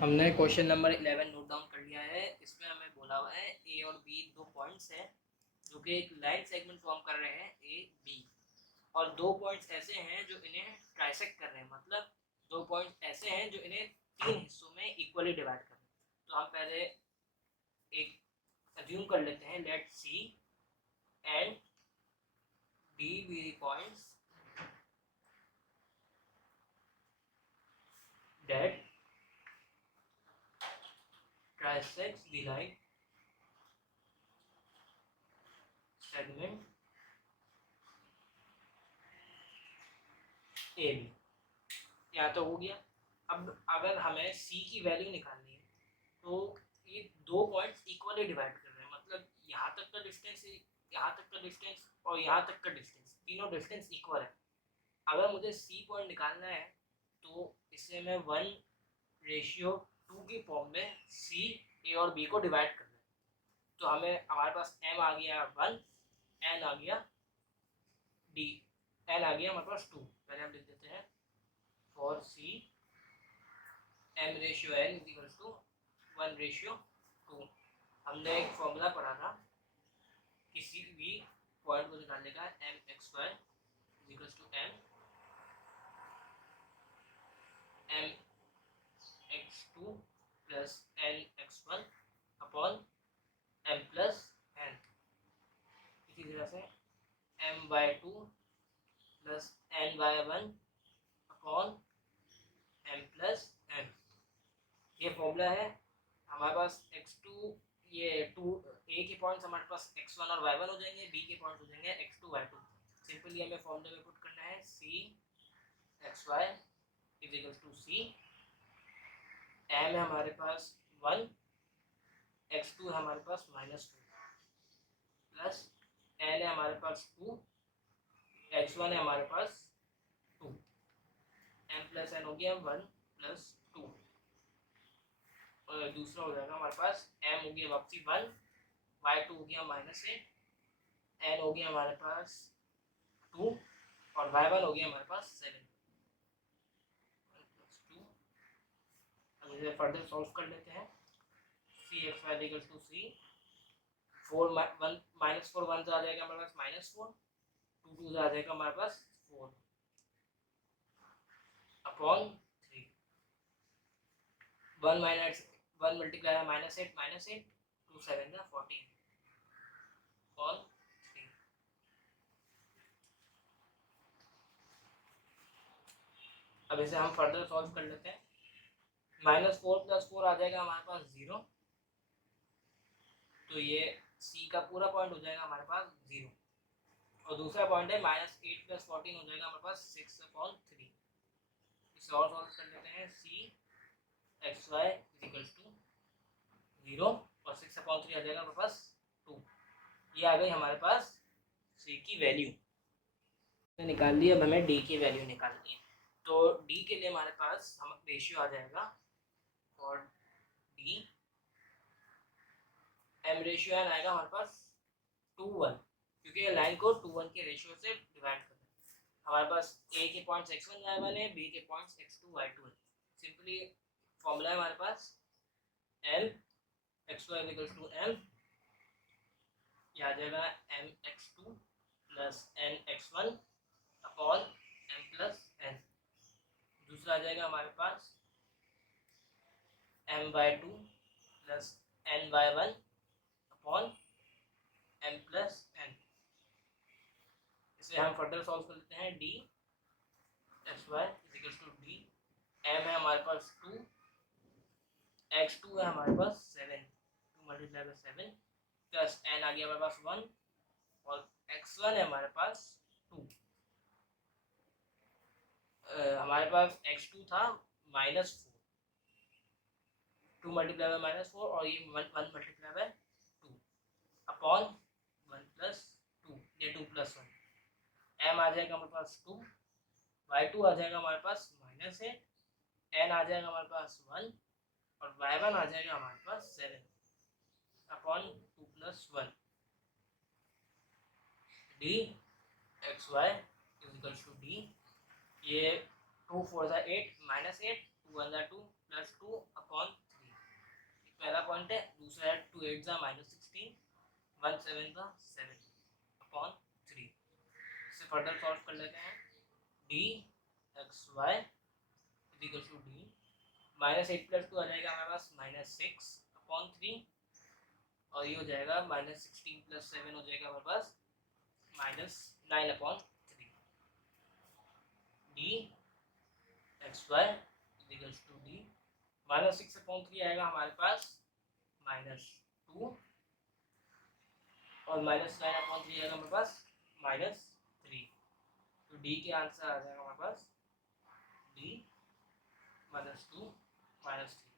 हमने question number 11 note down कर लिया है। इसमें हमें बोला हुआ है ए और बी दो पॉइंट्स हैं जो कि एक लाइन सेगमेंट फॉर्म कर रहे हैं ए बी, और दो पॉइंट्स ऐसे हैं जो इन्हें ट्राइसेक्ट कर रहे हैं, मतलब दो पॉइंट्स ऐसे हैं जो इन्हें तीन हिस्सों में इक्वली डिवाइड कर रहे हैं। तो हम पहले एक अज्यूम कर लेते हैं, let C and D be points that trisects the line segment A B. यहाँ तो हो गया। अब अगर हमें सी की वैल्यू निकालनी है तो ये दो पॉइंट्स इक्वली डिवाइड कर रहे हैं, मतलब यहाँ तक का डिस्टेंस, यहाँ तक का डिस्टेंस और यहाँ तक का डिस्टेंस, तीनों डिस्टेंस इक्वल है। अगर मुझे सी पॉइंट निकालना है तो इसे मैं 1:2 की फॉर्म में सी ए और बी को डिवाइड कर रहे हैं। तो हमारे पास एम आ गया 1, एन आ गया डी, एन आ गया हमारे पास 2। पहले हम लिख देते हैं for C m ratio n equals to 1:2। हमने एक फॉर्मूला पढ़ा था किसी भी पॉइंट को निकालने का, mxy equals to mx2 plus nx1 upon m plus n। इसी तरह से m/2 plus n/1 upon m plus n। ये फॉर्मूला है। हमारे पास x2, ये 2 a के पॉइंट्स हमारे पास x1 और y1 हो जाएंगे, b के पॉइंट्स हो जाएंगे x2 y2। सिंपली हमें फॉर्मूले में पुट करना है c xy is equal to c, m है हमारे पास 1, x2 है हमारे पास -4 प्लस n है हमारे पास 2, x1 है हमारे पास 2, m प्लस n हो गया 1 प्लस 2। और दूसरा हो जाएगा हमारे पास m हो गया वापसी 1, y2 हो गया -8, n हो गया हमारे पास 2 और y1 हो गया हमारे पास 7 प्लस 2। अब इसे फर्दर सॉल्व कर लेते हैं। C X Y equal to C 4 -4 1 से आ जाएगा हमारे पास -4, 2 2 से आ जाएगा हमारे पास 4 अपॉन 3। 1 मल्टीप्लाई है -8 2 7 का 14 अपॉन 3। अब इसे हम फर्दर सॉल्व कर लेते हैं। -4 + 4 आ जाएगा हमारे पास 0, तो ये सी का पूरा पॉइंट हो जाएगा हमारे पास 0। और दूसरा पॉइंट है -8 + 14 हो जाएगा हमारे पास 6/3। इसे और सॉल्व कर लेते हैं। C X Y equals to 0 और 6/3 आ जाएगा हमारे पास 2। ये आ गई हमारे पास सी की वैल्यू निकाल ली। अब हमें डी की वैल्यू निकालनी है। तो डी के लिए हमारे पास हम रेशियो आ जाएगा और डी m रेशियो n आएगा हमारे पास 2:1, क्योंकि ये लाइन को 2:1 के रेशियो से डिवाइड कर रहे हैं। हमारे पास a के पॉइंट्स x1 y1 है, b के पॉइंट्स x2 y2 है। सिंपली फॉर्मूला है हमारे पास l xy equals to m, ये आ जाएगा mx2 plus nx1 upon m plus n। दूसरा आ जाएगा हमारे पास m/2 plus n/1 upon m plus n। इसे हम फर्दर सॉल्व कर लेते हैं। D X Y equals to D, m है हमारे पास 2, x2 है हमारे पास 7, 2 मल्टीप्लाई बाय 7 प्लस n आ गया हमारे पास 1 और x1 है हमारे पास 2। हमारे पास x2 था -4, 2 मल्टीप्लाई बाय -4 और ये 1 मल्टीप्लाई बाय 2 अपॉन 1 प्लस 2, ये 2 प्लस 1। m आ जाएगा हमारे पास 2, y2 आ जाएगा हमारे पास -8, n आ जाएगा हमारे पास 1 और y1 आ जाएगा हमारे पास 7 upon 2 plus 1। D X Y is equal to D, ये 2 4 8 -8, 2 1 2 प्लस 2/3। पहला पॉइंट है, दूसरा है 2 8 जा -16, 1 7 जा 7/3। इससे फर्दर सॉल्व कर लेते हैं। D X Y equal to D -8 + 2 आ जाएगा हमारे पास -6/3, और ये हो जाएगा -16 + 7 हो जाएगा हमारे पास -9/3। D X Y equal to D -6/3 आएगा हमारे पास -2, और -9/3 आएगा हमारे पास -3। तो डी के आंसर आ जाएगा हमारे पास डी -2 -3।